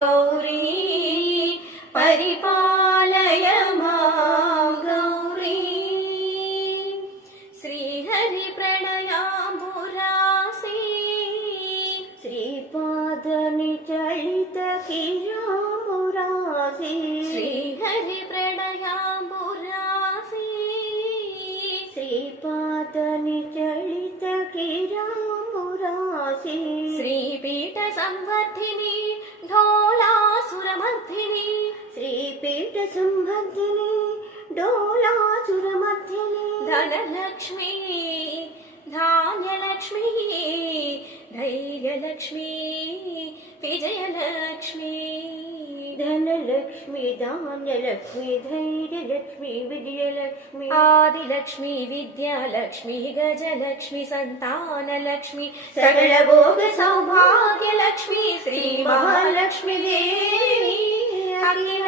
गौरी परिपालय मां गौरी श्रीहरि प्रणयाम्बुरासी श्रीपादनिचलित किरामुरासी श्रीहरि प्रणयाम्बुरासी श्रीपादनिचलित किरामुरासी श्रीपीठ संवर्धिनी ढोलासुरमर्धिनी श्रीपीठ संवर्धिनी डोलासुरमर्धिनी धनलक्ष्मी धान्यलक्ष्मी धैर्यलक्ष्मी विजयलक्ष्मी धनलक्ष्मी धान्यलक्ष्मी धैर्यलक्ष्मी विजयलक्ष्मी आदिलक्ष्मी विद्यालक्ष्मी गजलक्ष्मी संतानलक्ष्मी सकलभोग सौभाग्यलक्ष्मी श्री महालक्ष्मी देवी अखिल